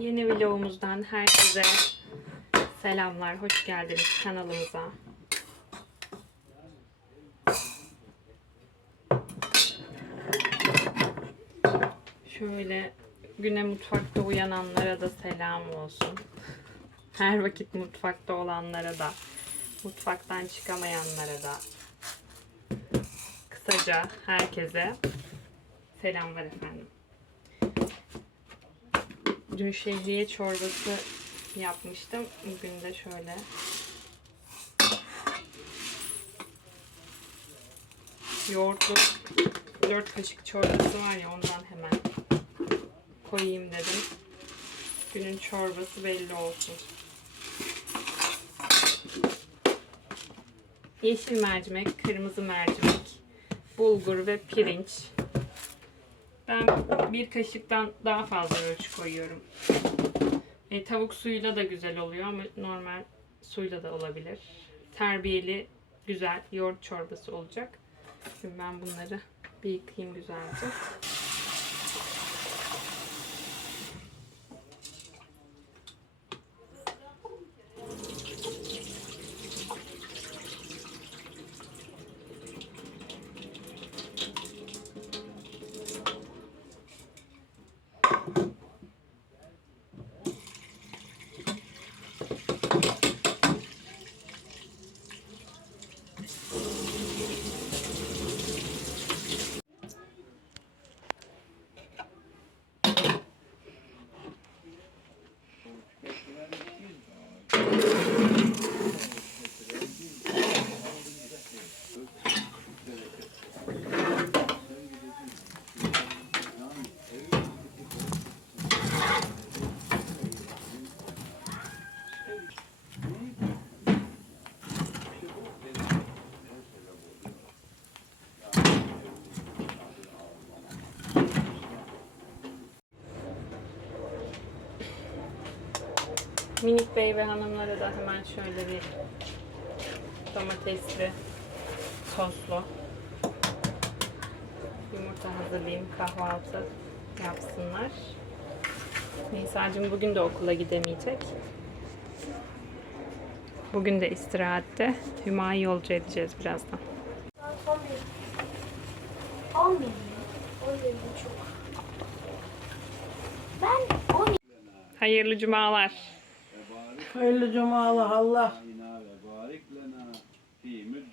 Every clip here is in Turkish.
Yeni vlogumuzdan herkese selamlar, hoş geldiniz kanalımıza. Şöyle güne mutfakta uyananlara da selam olsun. Her vakit mutfakta olanlara da, mutfaktan çıkamayanlara da kısaca herkese selamlar efendim. Dün şehriye çorbası yapmıştım. Bugün de şöyle yoğurtlu 4 kaşık çorbası var ya ondan hemen koyayım dedim. Günün çorbası belli olsun. Yeşil mercimek, kırmızı mercimek, bulgur ve pirinç. Ben bir kaşıktan daha fazla ölçü koyuyorum. E, tavuk suyuyla da güzel oluyor ama normal suyla da olabilir. Terbiyeli güzel yoğurt çorbası olacak. Şimdi ben bunları bir yıkayayım güzelce. Minik bey ve hanımlara da hemen şöyle bir domatesli soslu yumurta hazırlayayım kahvaltı yapsınlar. Nisa'cığım bugün de okula gidemeyecek. Bugün de istirahatte. Hüma'yı yolcu edeceğiz birazdan. 11. 11. 11 çok. Ben 12. Hayırlı cumalar. Hayırlı cumalı Allah.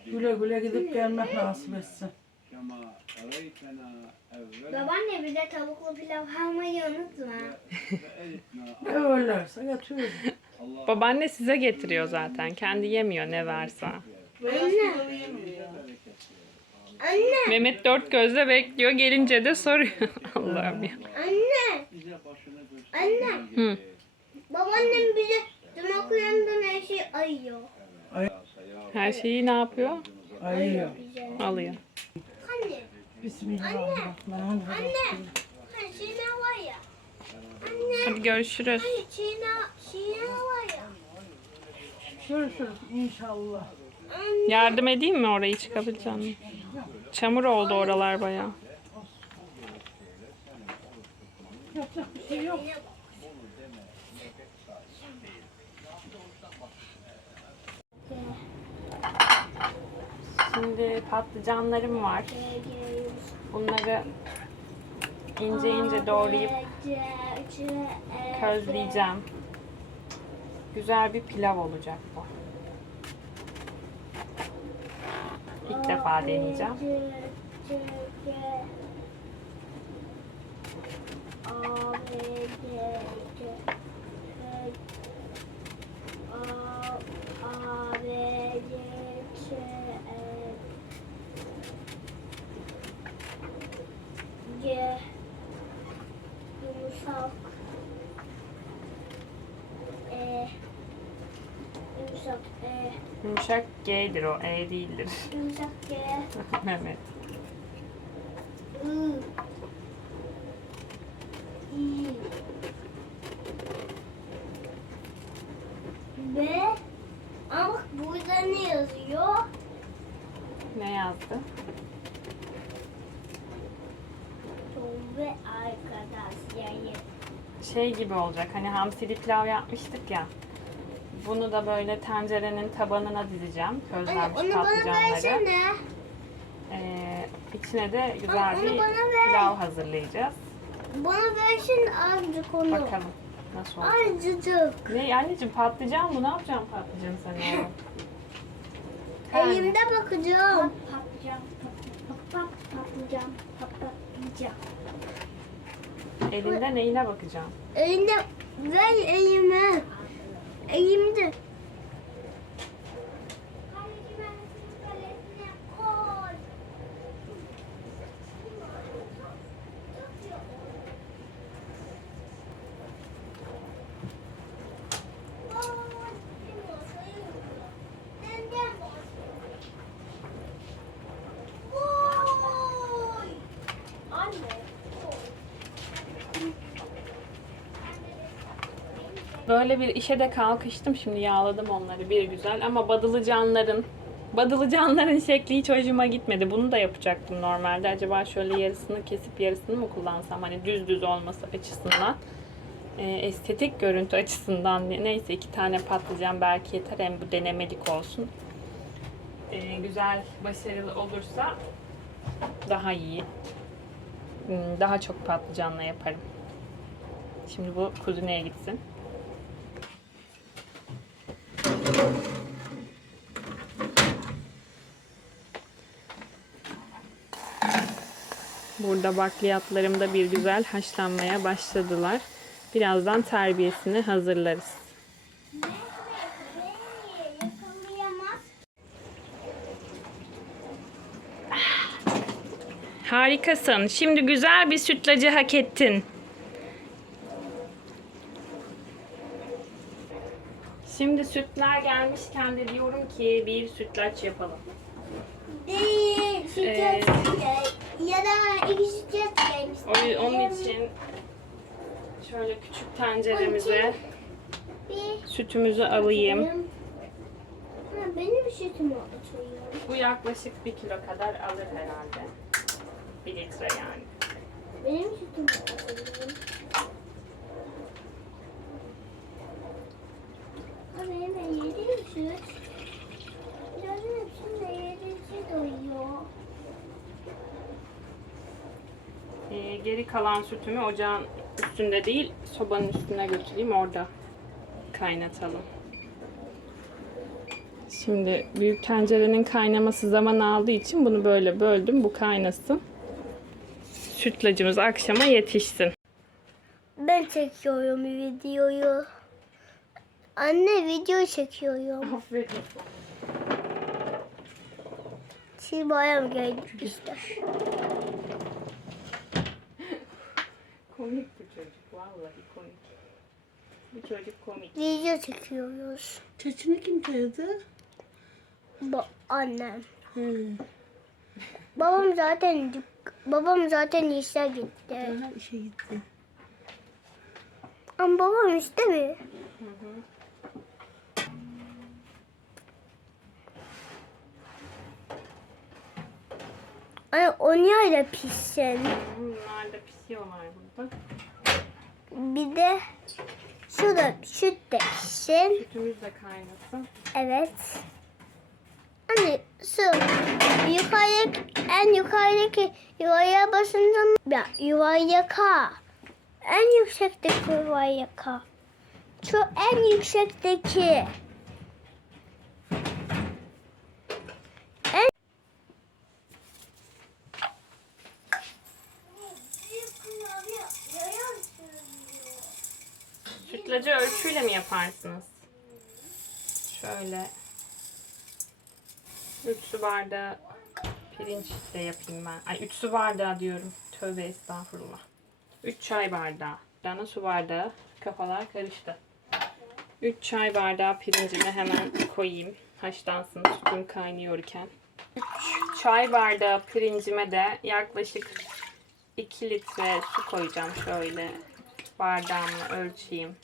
Güle güle gidip gelmek nasip etsin. Babaanne bize tavuklu pilav almayı unutma. ne ölerse götürürüz. Babaanne size getiriyor zaten. Kendi yemiyor ne varsa. Anne. Anne. Mehmet dört gözle bekliyor. Gelince de soruyor. Allah'ım ya. Anne. Anne. Hı. Babaannem bize okuyandan her şey ayıyor. Her şeyi ne yapıyor? Ayıyor. Alıyor. Anne, Bismillahirrahmanirrahim. hani şey ne var ya? Anne, Hadi görüşürüz. hani şey ne, şey ne var ya? Görüşürüz inşallah. Anne, Yardım edeyim mi orayı çıkabileceğim? Çamur oldu oralar bayağı. Yapacak bir şey yok. Şimdi patlıcanlarım var. Bunları ince ince doğrayıp közleyeceğim. Güzel bir pilav olacak bu. İlk defa deneyeceğim. Yumuşak. E, yumuşak. E, Yumuşak G'dir o, E değildir. yumuşak. E, Mehmet. I. İ. B. Ama bak burada ne yazıyor? Ne yazdı? Tom ve arkadaşları. şey gibi olacak. Hani hamsili pilav yapmıştık ya. Bunu da böyle tencerenin tabanına dizeceğim. Anne Közlenmiş onu bana patlıcanları. versene. Ee, içine de güzel Ama onu bir bana ver. pilav hazırlayacağız. Bana versene azıcık onu. Bakalım nasıl olacak. Azıcık. Ne anneciğim patlıcan bu ne yapacağım patlıcanı sen oğlum? Yani. Elimde bakacağım. Patlıcan, patlıcan, patlıcan, patlıcan. Elinde neyine bakacağım? Elinde ver elime. Elimde. Böyle bir işe de kalkıştım şimdi yağladım onları bir güzel ama badılıcanların badılıcanların şekli hiç hoşuma gitmedi. Bunu da yapacaktım normalde. Acaba şöyle yarısını kesip yarısını mı kullansam hani düz düz olması açısından. Ee, estetik görüntü açısından ne- neyse iki tane patlıcan belki yeter hem bu denemelik olsun. Ee, güzel başarılı olursa daha iyi. Hmm, Daha çok patlıcanla yaparım. Şimdi bu kuzuneye gitsin. Burada bakliyatlarım da bir güzel haşlanmaya başladılar. Birazdan terbiyesini hazırlarız. Harikasın. Şimdi güzel bir sütlacı hak ettin. Şimdi sütler gelmişken de diyorum ki bir sütlaç yapalım. Değil. Süt Ee, ya da iki süt gelmiş. O- Onun için şöyle küçük tenceremize sütümüzü alayım. Ha, benim sütümü atıyor. Bu yaklaşık bir kilo kadar alır herhalde. Bir litre yani. Benim sütümü atıyor. Benim de yediğim süt. Biraz Ee, geri kalan sütümü ocağın üstünde değil, sobanın üstüne götüreyim orada kaynatalım. Şimdi büyük tencerenin kaynaması zaman aldığı için bunu böyle böldüm. Bu kaynasın. Sütlacımız akşama yetişsin. Ben çekiyorum videoyu. Anne video çekiyorum. Aferin. Siz bayram geldik işte. Komik bu çocuk. Vallahi komik. Bu çocuk komik. Video çekiyoruz. Çeçimi kim teyze? Ba annem. He. Babam zaten babam zaten işe gitti. Daha işe gitti. Ama babam işte Ay onu da pişsin. Bunlar da pişiyorlar burada. Bir de şu da süt de pişsin. Sütümüz de kaynasın. Evet. Anne su yukarı en yukarıdaki yuvaya basınca ya yuvaya ka. En yüksekteki yuvaya ka. Şu en yüksekteki. En Sütlacı ölçüyle mi yaparsınız? Şöyle 3 su bardağı pirinç de yapayım ben. Ay 3 su bardağı diyorum. Tövbe estağfurullah. 3 çay bardağı. Dana su bardağı. Kafalar karıştı. 3 çay bardağı pirincimi hemen koyayım. Haşlansın sütüm kaynıyorken. 3 çay bardağı pirincime de yaklaşık 2 litre su koyacağım şöyle. Bardağımla ölçeyim.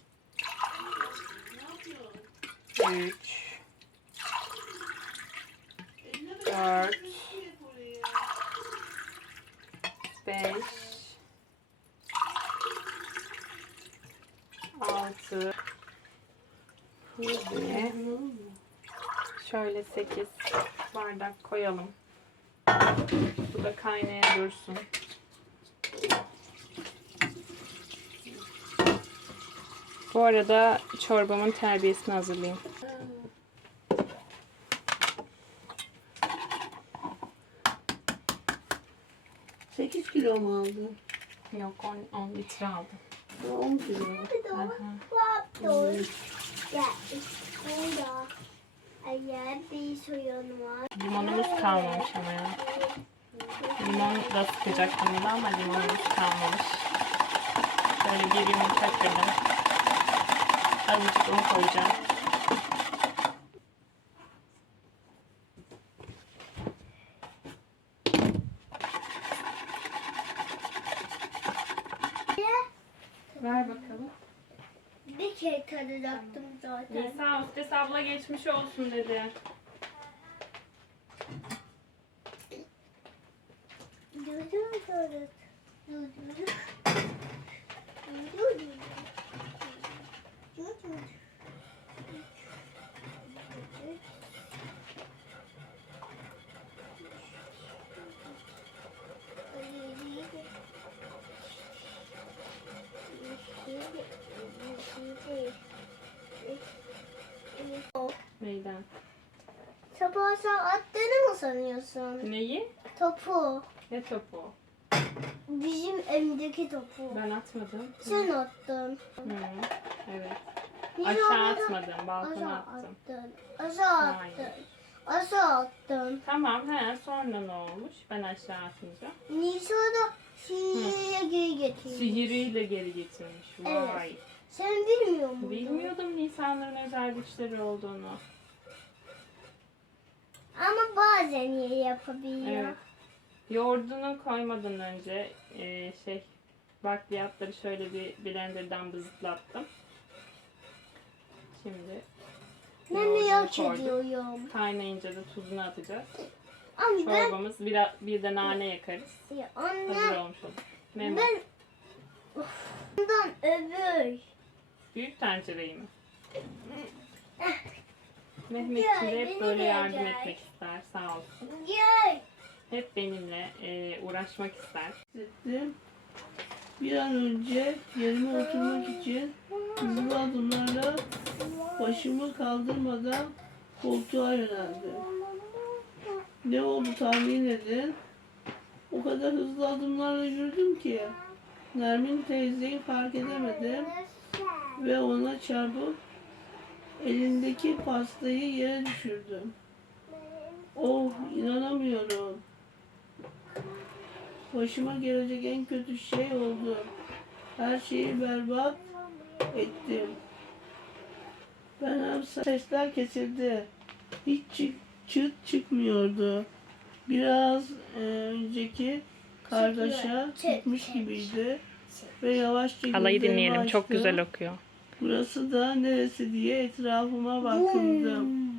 3 4 5 6 7 Şöyle 8 bardak koyalım. Bu da kaynaya dursun. Bu arada çorbamın terbiyesini hazırlayayım. Sekiz kilo mu aldın? Yok 10, 10 litre aldım. Ha, On kilo. Limonumuz kalmamış ama ya. Limon da sıkacaktım bunu ama limonumuz kalmamış. Böyle bir yumurta kırdım. Azıcık un koyacağım. Ver bakalım. Bir kere tadacaktım zaten. Nisa Ustes abla geçmiş olsun dedi. Neyden? Sabah sen attığını mı sanıyorsun? Neyi? Topu. Ne topu? Bizim evdeki topu. Ben atmadım. Sen attın. Hı, evet. Niye Aşağı orada- atmadım. Balkona Aşağı attım. attın. Aşağı Hayır. attın. Aşağı attın. Tamam he sonra ne olmuş? Ben aşağı atınca. Nisa da sihirle geri getirmiş. Sihiriyle geri getirmiş. Vay. Sen bilmiyor muydun? Bilmiyordum Nisanların özel güçleri olduğunu. Bazen iyi yapabiliyor. Evet. Yoğurdunu koymadan önce e, şey bakliyatları şöyle bir blenderdan bızıtlattım. Şimdi Ben merak ediyorum. Kaynayınca da tuzunu atacağız. Ama ben Çorbamız bir, bir de nane yakarız. Ya Hazır anne olmuş olur. Memo. ben bundan öbür. Büyük tencereyi mi? De hep böyle yardım gel. etmek ister sağ olsun. Hep benimle e, uğraşmak ister. Ettim. Bir an önce yerime oturmak için hızlı adımlarla başımı kaldırmadan koltuğa yöneldim. Ne oldu tahmin edin. O kadar hızlı adımlarla yürüdüm ki Nermin teyzeyi fark edemedim ve ona çarpıp elindeki pastayı yere düşürdüm. Oh inanamıyorum. Başıma gelecek en kötü şey oldu. Her şeyi berbat ettim. Ben hem sesler kesildi. Hiç çıt, çıt çıkmıyordu. Biraz e, önceki kargaşa gitmiş gibiydi. Ve yavaşça Halayı gözlerimi dinleyelim. Çok açtım. güzel okuyor. Burası da neresi diye etrafıma bakındım.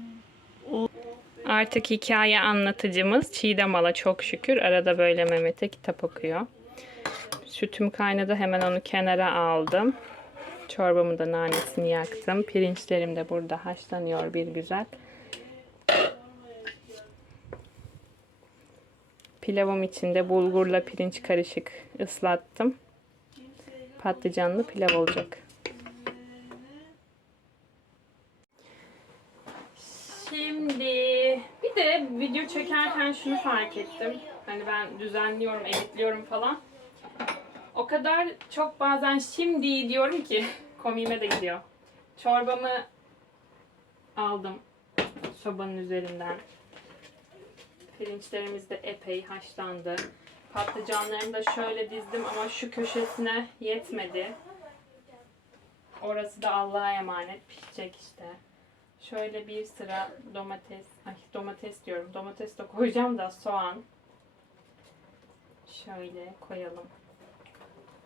Artık hikaye anlatıcımız Çiğdem Ala çok şükür. Arada böyle Mehmet'e kitap okuyor. Sütüm kaynadı. Hemen onu kenara aldım. Çorbamı da nanesini yaktım. Pirinçlerim de burada haşlanıyor bir güzel. Pilavım için de bulgurla pirinç karışık ıslattım. Patlıcanlı pilav olacak. Şimdi bir de video çekerken şunu fark ettim. Hani ben düzenliyorum, editliyorum falan. O kadar çok bazen şimdi diyorum ki komiğime de gidiyor. Çorbamı aldım sobanın üzerinden. Pirinçlerimiz de epey haşlandı. Patlıcanlarımı da şöyle dizdim ama şu köşesine yetmedi. Orası da Allah'a emanet pişecek işte. Şöyle bir sıra domates, ay domates diyorum. Domates de koyacağım da soğan. Şöyle koyalım.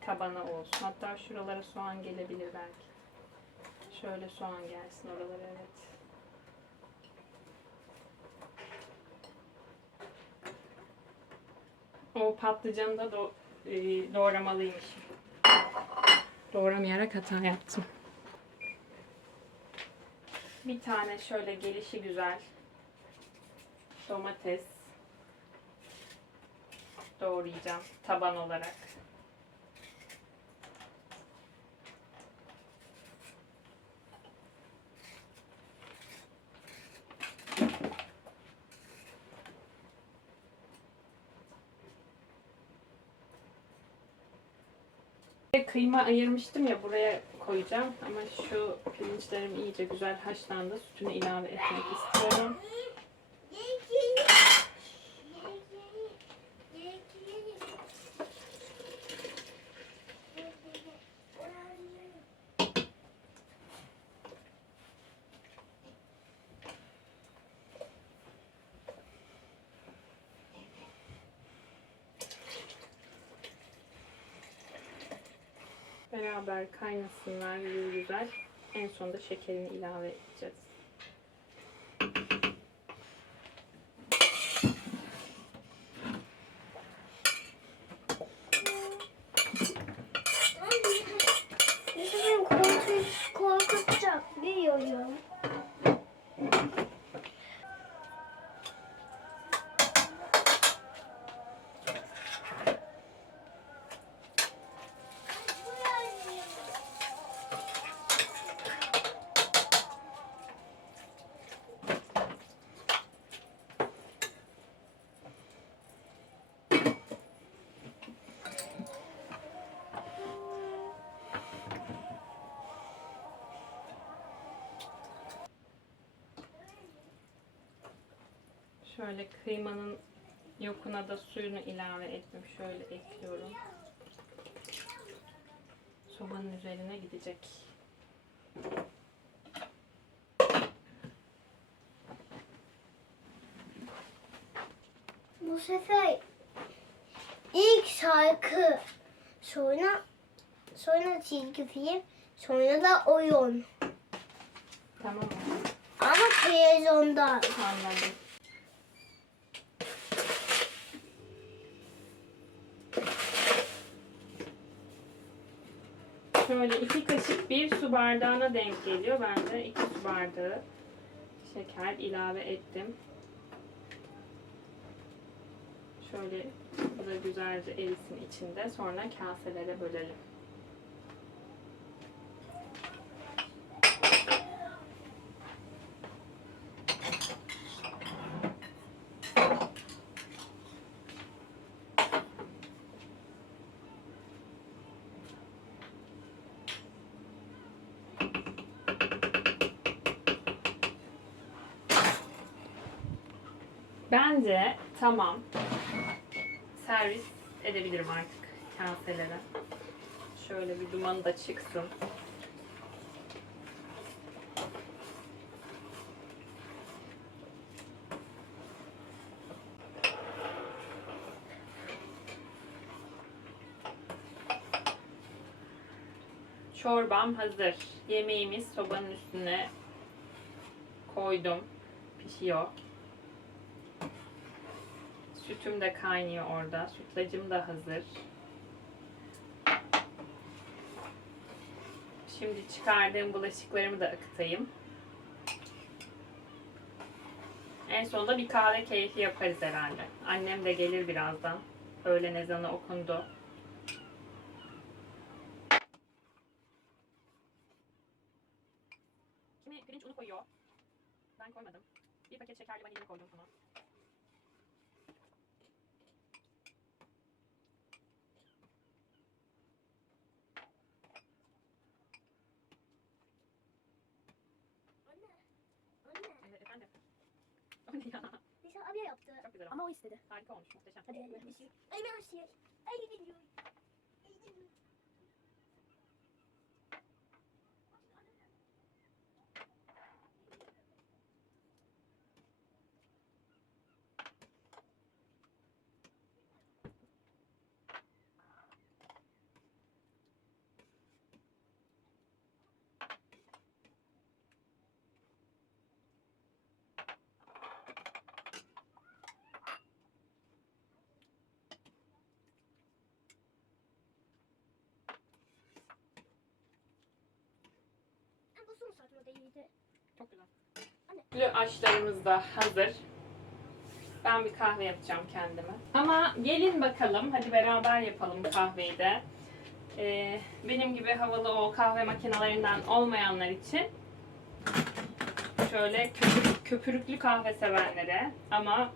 Tabana olsun. Hatta şuralara soğan gelebilir belki. Şöyle soğan gelsin oralara evet. O patlıcanı da do- e, doğramalıymışım. Doğramayarak hata yaptım. Bir tane şöyle gelişi güzel domates doğrayacağım taban olarak. Kıyma ayırmıştım ya buraya koyacağım ama şu pirinçlerim iyice güzel haşlandı. Sütünü ilave etmek istiyorum. Beraber kaynasınlar güzel. En sonunda şekerini ilave edeceğiz. Şöyle kıymanın yokuna da suyunu ilave ettim. Şöyle ekliyorum. Sobanın üzerine gidecek. Bu sefer ilk şarkı, sonra sonra çizgi film, sonra da oyun. Tamam? Ama televizyonda. Anladım. Şöyle iki kaşık bir su bardağına denk geliyor. Ben de iki su bardağı şeker ilave ettim. Şöyle bu da güzelce erisin içinde. Sonra kaselere bölelim. Bence tamam. Servis edebilirim artık kaselere. Şöyle bir dumanı da çıksın. Çorbam hazır. Yemeğimiz sobanın üstüne koydum. Pişiyor. Sütüm de kaynıyor orada. Sütlacım da hazır. Şimdi çıkardığım bulaşıklarımı da akıtayım. En sonunda bir kahve keyfi yaparız herhalde. Annem de gelir birazdan. Öğlen ezanı okundu. Kimi pirinç unu koyuyor. Ben koymadım. Bir paket şekerli vanilya koydum buna. Anne, anne. Evet efendim. O ne ya? Nisa abi yaptı. Çok güzel olmuş. Ama o istedi. Harika olmuş. Muhteşem. Hadi anne. Ay ben şey. Ay gidiyorum. Son saat orada iyiydi. Çok güzel. Sütlü aşlarımız da hazır. Ben bir kahve yapacağım kendime. Ama gelin bakalım. Hadi beraber yapalım kahveyi de. Ee, benim gibi havalı o kahve makinelerinden olmayanlar için şöyle köpür- köpürüklü kahve sevenlere ama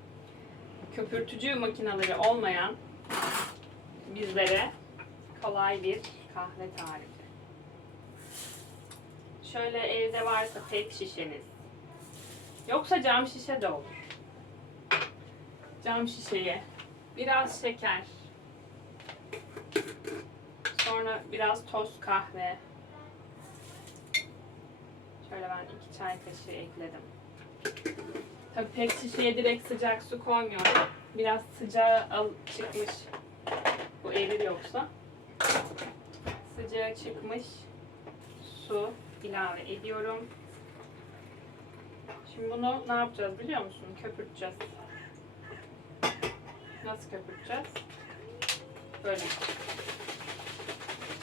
köpürtücü makineleri olmayan bizlere kolay bir kahve tarifi. Şöyle evde varsa pet şişeniz. Yoksa cam şişe de olur. Cam şişeye biraz şeker. Sonra biraz toz kahve. Şöyle ben iki çay kaşığı ekledim. Tabii pek şişeye direkt sıcak su koymuyorum. Biraz sıcağı al çıkmış. Bu erir yoksa. Sıcağı çıkmış su ilave ediyorum. Şimdi bunu ne yapacağız biliyor musun? Köpürteceğiz. Nasıl köpürteceğiz? Böyle.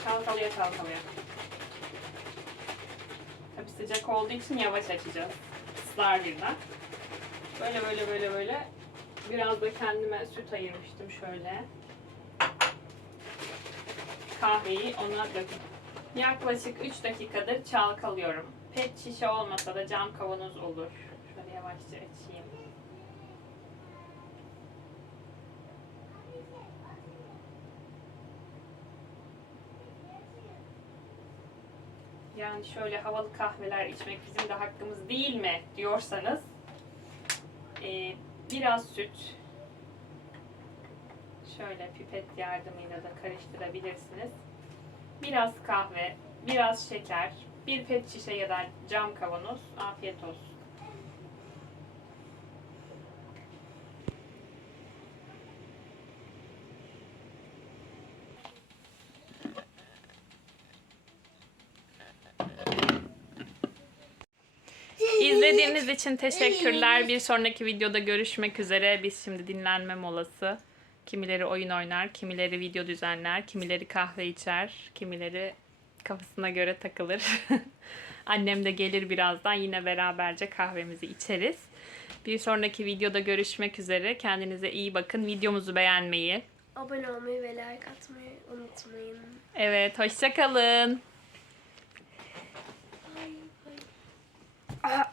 Çalkalaya çalkalaya. Tabii sıcak olduğu için yavaş açacağız. Islar birden. Böyle böyle böyle böyle. Biraz da kendime süt ayırmıştım şöyle. Kahveyi ona dökün. Yaklaşık 3 dakikadır çalkalıyorum. Pet şişe olmasa da cam kavanoz olur. Şöyle yavaşça açayım. Yani şöyle havalı kahveler içmek bizim de hakkımız değil mi diyorsanız eee, biraz süt şöyle pipet yardımıyla da karıştırabilirsiniz. Biraz kahve, biraz şeker, bir pet şişe ya da cam kavanoz. Afiyet olsun. İzlediğiniz için teşekkürler. Bir sonraki videoda görüşmek üzere. Biz şimdi dinlenme molası. Kimileri oyun oynar, kimileri video düzenler, kimileri kahve içer, kimileri kafasına göre takılır. Annem de gelir birazdan. Yine beraberce kahvemizi içeriz. Bir sonraki videoda görüşmek üzere. Kendinize iyi bakın. Videomuzu beğenmeyi. Abone olmayı ve like atmayı unutmayın. Evet, hoşçakalın. Aa,